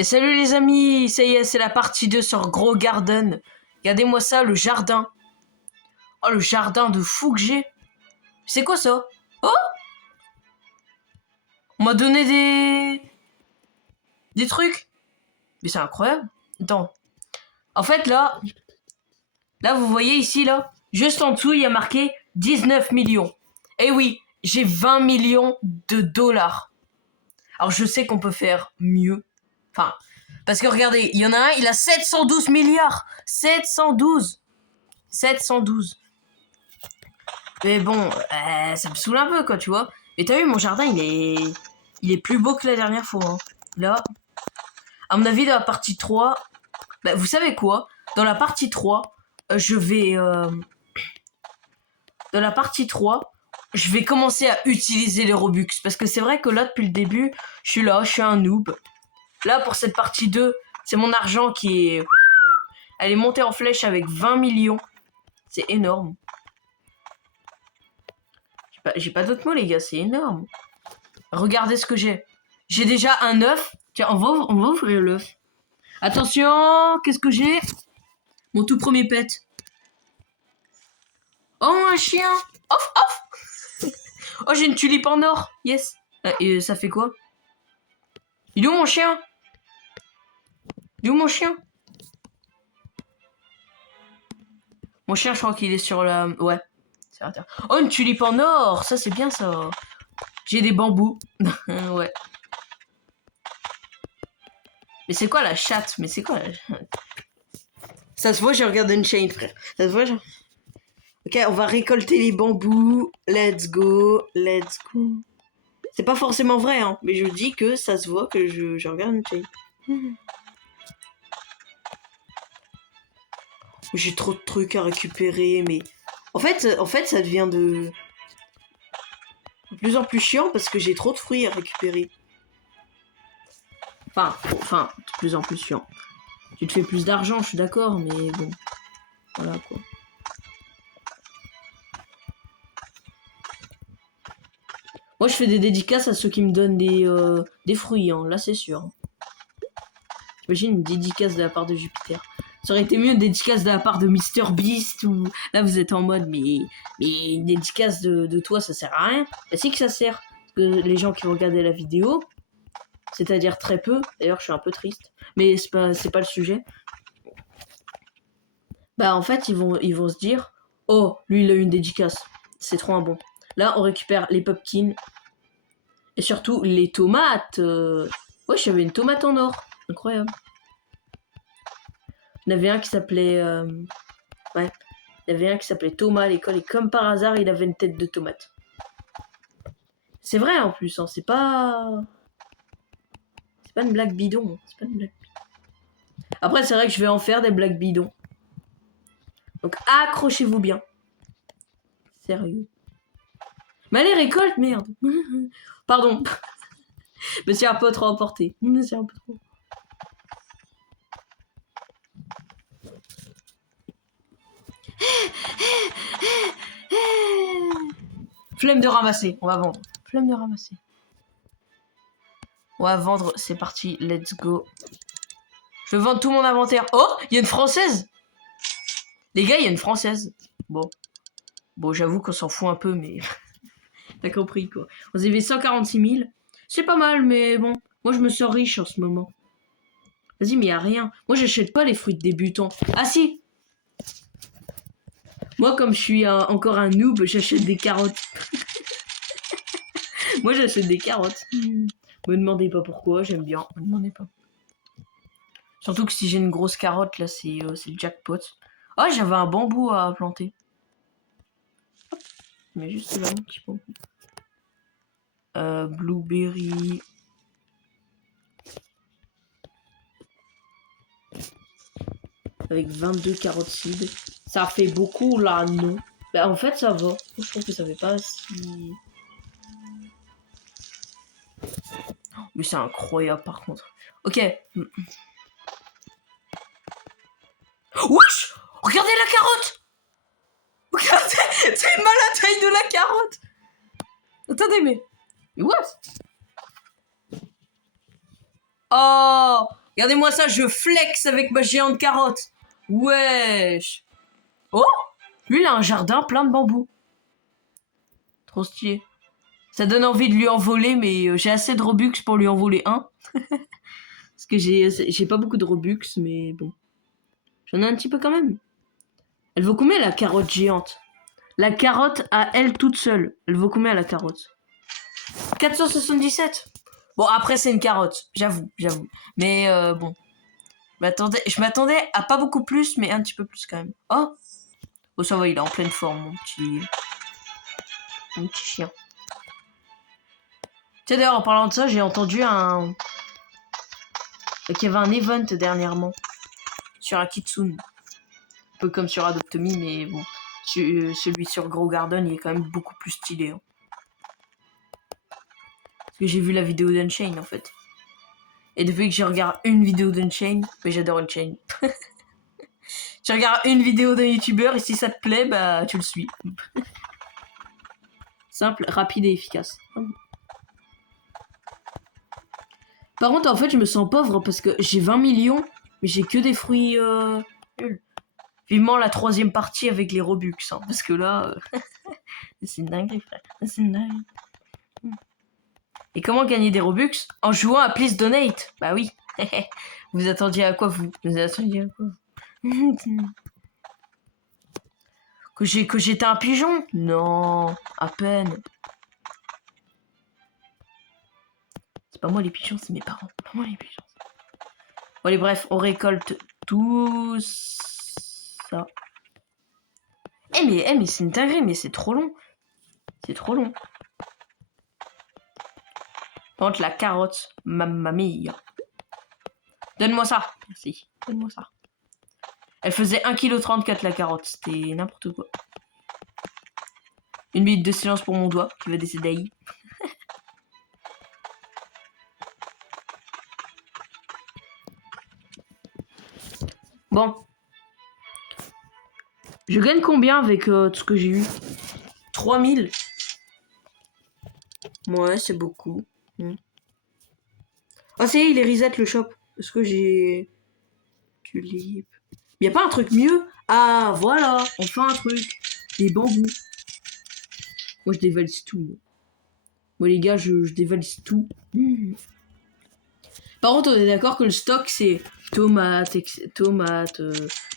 Et salut les amis, ça y est, c'est la partie 2 sur Grow Garden. Regardez-moi ça, le jardin. Oh, le jardin de fou que j'ai. C'est quoi ça? Oh! On m'a donné des trucs. Mais c'est incroyable. Attends. En fait, là, vous voyez ici, là, juste en dessous, il y a marqué 19 millions. Et oui, j'ai 20 millions de dollars. Alors, je sais qu'on peut faire mieux. Enfin, parce que regardez, il y en a un, il a 712 milliards. 712. Mais bon, ça me saoule un peu, quoi, tu vois. Mais t'as vu, mon jardin, il est plus beau que la dernière fois. Hein. Là, à mon avis, dans la partie 3... Bah, vous savez quoi? Dans la partie 3, je vais... Dans la partie 3, je vais commencer à utiliser les Robux. Parce que c'est vrai que là, depuis le début, je suis un noob. Là, pour cette partie 2, c'est mon argent qui est... Elle est montée en flèche avec 20 millions. C'est énorme. J'ai pas d'autres mots, les gars, c'est énorme. Regardez ce que j'ai. J'ai déjà un œuf. Tiens, on va ouvrir l'œuf. Attention, qu'est-ce que j'ai? Mon tout premier pet. Oh, un chien. Off, off. Oh, j'ai une tulipe en or. Yes. Et ça fait quoi? Il est où mon chien? Il est où mon chien? Mon chien, je crois qu'il est sur la... Ouais. C'est à terre. Oh, une tulipe en or. Ça, c'est bien, ça. J'ai des bambous. Ouais. Mais c'est quoi la chatte? Mais c'est quoi la chatte? Ça se voit, je regarde une chaîne, frère. Ça se voit, genre... Ok, on va récolter les bambous. Let's go. Let's go. C'est pas forcément vrai, hein. Mais je dis que ça se voit que je regarde une chaîne. J'ai trop de trucs à récupérer, mais... En fait, ça devient de plus en plus chiant parce que j'ai trop de fruits à récupérer. Enfin, de plus en plus chiant. Tu te fais plus d'argent, je suis d'accord, mais bon. Voilà, quoi. Moi, je fais des dédicaces à ceux qui me donnent des fruits, hein. Là, c'est sûr. J'imagine une dédicace de la part de Jupiter. Ça aurait été mieux une dédicace de la part de Mister Beast ou... Là, vous êtes en mode, mais une dédicace de toi, ça sert à rien. Bah, si que ça sert. Parce que les gens qui vont regarder la vidéo, c'est-à-dire très peu, d'ailleurs, je suis un peu triste, mais c'est pas le sujet. Bah, en fait, ils vont se dire, oh, lui, il a eu une dédicace. C'est trop un bon. Là, on récupère les pumpkins. Et surtout, les tomates. Ouais, j'avais une tomate en or. Incroyable. Il y en avait un qui s'appelait... Ouais. Il y avait un qui s'appelait Thomas à l'école. Et comme par hasard, il avait une tête de tomate. C'est vrai, en plus. Hein, c'est pas une blague bidon. C'est pas une blague bidon. Après, c'est vrai que je vais en faire des blagues bidons. Donc, accrochez-vous bien. Sérieux. Mais allez, récolte, merde. Pardon. Me suis un peu trop emporté. C'est un peu trop... Flemme de ramasser, on va vendre. Flemme de ramasser. On va vendre, c'est parti, let's go. Je vais vendre tout mon inventaire. Oh, il y a une française. Les gars, il y a une française. Bon, j'avoue qu'on s'en fout un peu, mais... T'as compris, quoi. On avait 146 000. C'est pas mal, mais bon. Moi, je me sens riche en ce moment. Vas-y, mais y a rien. Moi, j'achète pas les fruits de débutants. Ah, si. Moi, comme je suis encore un noob, j'achète des carottes. Moi, j'achète des carottes. Me demandez pas pourquoi, j'aime bien. Me demandez pas. Surtout que si j'ai une grosse carotte, là, c'est le jackpot. Ah, j'avais un bambou à planter. Mais juste là, un petit bambou. Blueberry. Avec 22 carottes seed. Ça fait beaucoup, là, non? Bah, en fait, ça va. Je trouve que ça fait pas si... Mais c'est incroyable, par contre. Ok. Wesh! Regardez la carotte! Regardez! C'est mal la taille de la carotte! Attendez, mais what? Oh! Regardez-moi ça, je flex avec ma géante carotte. Wesh. Oh, lui, il a un jardin plein de bambous. Trop stylé. Ça donne envie de lui en voler, mais j'ai assez de Robux pour lui en voler un. Parce que j'ai pas beaucoup de Robux, mais bon. J'en ai un petit peu quand même. Elle vaut combien la carotte géante? La carotte à elle toute seule. Elle vaut combien la carotte? 477. Bon, après, c'est une carotte. J'avoue. Mais bon. Je m'attendais à pas beaucoup plus, mais un petit peu plus quand même. Oh! Oh, ça va, il est en pleine forme, mon petit chien. Tu sais, d'ailleurs, en parlant de ça, j'ai entendu qu'il y avait un event dernièrement sur un Kitsune. Un peu comme sur Adopt Me, mais bon. Celui sur Grow Garden, il est quand même beaucoup plus stylé. Hein. Parce que j'ai vu la vidéo d'Unchained, en fait. Et depuis que je regarde une vidéo d'Unchained, mais j'adore Unchained. Tu regardes une vidéo d'un youtubeur et si ça te plaît, bah tu le suis. Simple, rapide et efficace. Par contre, en fait, je me sens pauvre parce que j'ai 20 millions, mais j'ai que des fruits nuls. Vivement la 3e partie avec les Robux, hein, parce que là, c'est une dinguerie, frère. C'est une dinguerie. Et comment gagner des Robux? En jouant à Please Donate. Bah oui. Vous attendiez à quoi, vous? Vous attendiez à quoi? Que j'étais un pigeon? Non, à peine. C'est pas moi les pigeons, c'est mes parents. Pas moi les pigeons. Bon allez, bref, on récolte tout ça. Mais c'est une dinguerie, mais c'est trop long. C'est trop long. Par contre, la carotte, mamma mia. Donne-moi ça. Merci. Donne-moi ça. Elle faisait 1,34 kg la carotte. C'était n'importe quoi. Une minute de silence pour mon doigt qui va décéder. Bon. Je gagne combien avec tout ce que j'ai eu? 3000. Ouais, c'est beaucoup. Ah, c'est il est reset le shop. Est-ce que j'ai... Tulipe. Y a pas un truc mieux? Ah, voilà. Enfin un truc. Des bambous. Moi, je dévalise tout. Moi, les gars, je dévalise tout. Par contre, on est d'accord que le stock, c'est tomates,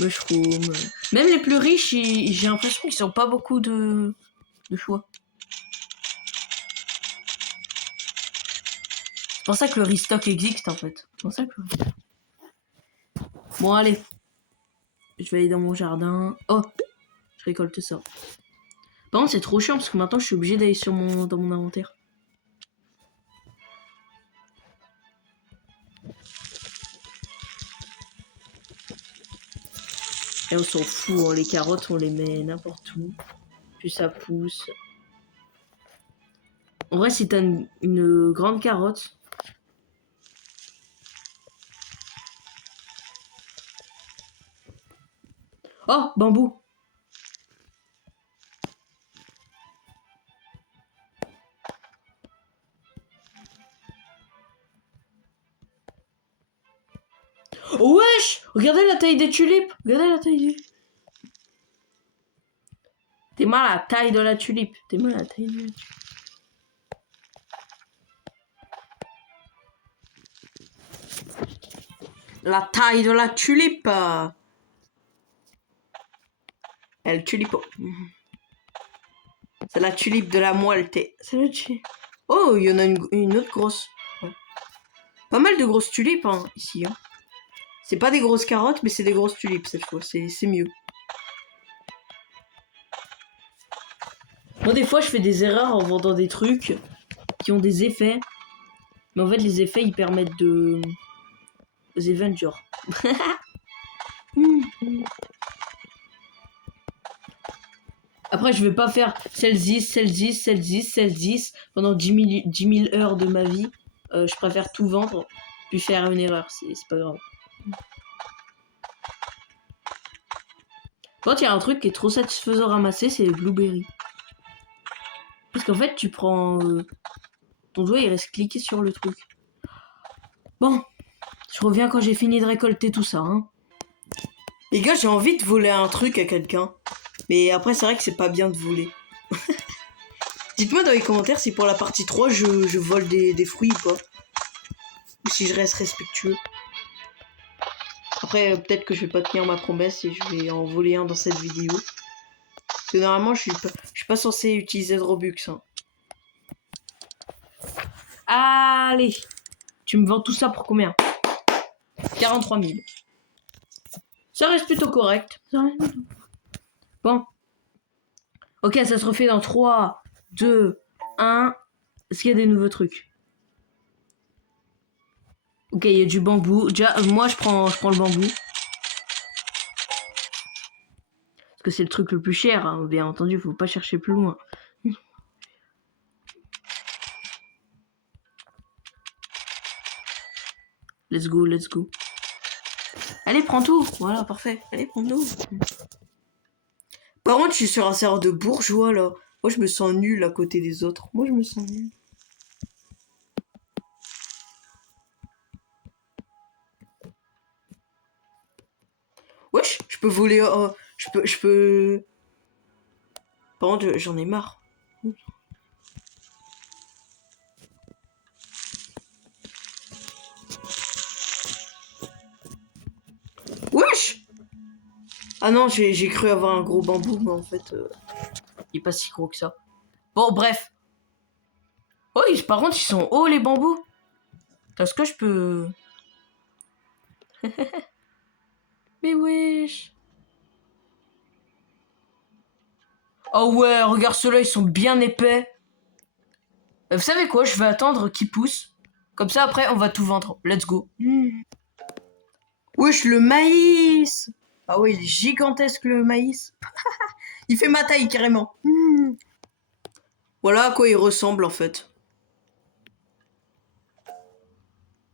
mushroom. Même les plus riches, j'ai l'impression qu'ils n'ont pas beaucoup de choix. C'est pour ça que le restock existe, en fait. C'est pour ça que... Bon, allez. Je vais aller dans mon jardin. Oh, je récolte ça. Par contre, c'est trop chiant parce que maintenant, je suis obligé d'aller dans mon inventaire. Et on s'en fout, hein. Les carottes, on les met n'importe où. Puis ça pousse. En vrai, si t'as une grande carotte... Oh, bambou. Oh, wesh! Regardez la taille des tulipes. Regardez la taille des... T'es mal à la taille de la tulipe. T'es mal à la taille de la tulipe. La taille de la tulipe. Elle tulipe. C'est la tulipe de la moelle. C'est la tulipe. Oh, il y en a une autre grosse. Ouais. Pas mal de grosses tulipes hein, ici. Hein. C'est pas des grosses carottes, mais c'est des grosses tulipes cette fois. C'est mieux. Moi, des fois, je fais des erreurs en vendant des trucs qui ont des effets. Mais en fait, les effets, ils permettent de... Des events, genre. Après, je vais pas faire celle-ci pendant 10 000 heures de ma vie. Je préfère tout vendre, puis faire une erreur. C'est pas grave. Quand il y a un truc qui est trop satisfaisant à ramasser, c'est les blueberries. Parce qu'en fait, tu prends... ton doigt, il reste cliqué sur le truc. Bon. Je reviens quand j'ai fini de récolter tout ça. Hein. Les gars, j'ai envie de voler un truc à quelqu'un. Mais après, c'est vrai que c'est pas bien de voler. Dites-moi dans les commentaires si pour la partie 3, je vole des fruits ou pas. Ou si je reste respectueux. Après, peut-être que je vais pas tenir ma promesse et je vais en voler un dans cette vidéo. Parce que normalement, je suis pas censé utiliser de Robux. Hein. Allez, tu me vends tout ça pour combien? 43 000. Ça reste plutôt correct. Bon. Ok, ça se refait dans 3, 2, 1. Est-ce qu'il y a des nouveaux trucs? Ok, il y a du bambou. Déjà, moi, je prends le bambou. Parce que c'est le truc le plus cher, hein. Bien entendu, faut pas chercher plus loin. Let's go, let's go. Allez, prends tout. Voilà, parfait. Allez, prends tout. Par contre, je suis sur un serveur de bourgeois, là. Moi, je me sens nul à côté des autres. Moi, je me sens nul. Wesh, je peux voler... je peux... Par contre, j'en ai marre. Wesh! Ah non, j'ai cru avoir un gros bambou, mais en fait, il est pas si gros que ça. Bon, bref. Oh, par contre, ils sont hauts, les bambous. Est-ce que je peux... Mais wesh. Oh ouais, regarde ceux-là, ils sont bien épais. Vous savez quoi, je vais attendre qu'ils poussent. Comme ça, après, on va tout vendre. Let's go. Wesh, le maïs. Ah ouais, il est gigantesque, le maïs. Il fait ma taille, carrément. Voilà à quoi il ressemble, en fait.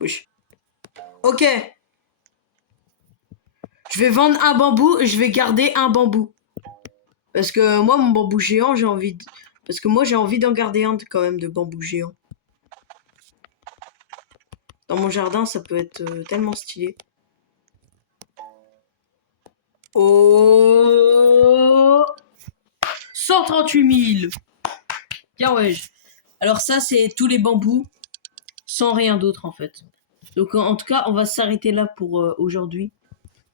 Wesh. Ok. Je vais vendre un bambou et je vais garder un bambou. Parce que moi, mon bambou géant, j'ai envie de... Parce que moi, j'ai envie d'en garder un quand même de bambou géant. Dans mon jardin, ça peut être tellement stylé. Oh 138 000. Bien ouais. Alors ça, c'est tous les bambous. Sans rien d'autre, en fait. Donc, en tout cas, on va s'arrêter là pour aujourd'hui.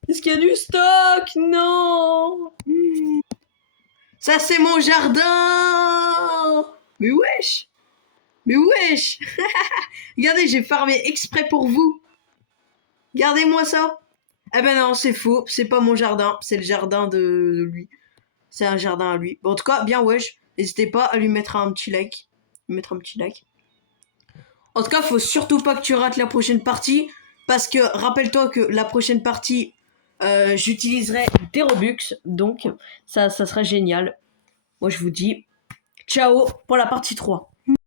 Est-ce qu'il y a du stock? Non. Ça, c'est mon jardin. Mais wesh. Mais wesh. Regardez, j'ai farmé exprès pour vous. Regardez-moi ça. Eh ben non, c'est faux. C'est pas mon jardin. C'est le jardin de lui. C'est un jardin à lui. Bon, en tout cas, bien wesh. N'hésitez pas à lui mettre un petit like. En tout cas, faut surtout pas que tu rates la prochaine partie. Parce que, rappelle-toi que la prochaine partie, j'utiliserai des Robux. Donc, ça sera génial. Moi, je vous dis ciao pour la partie 3.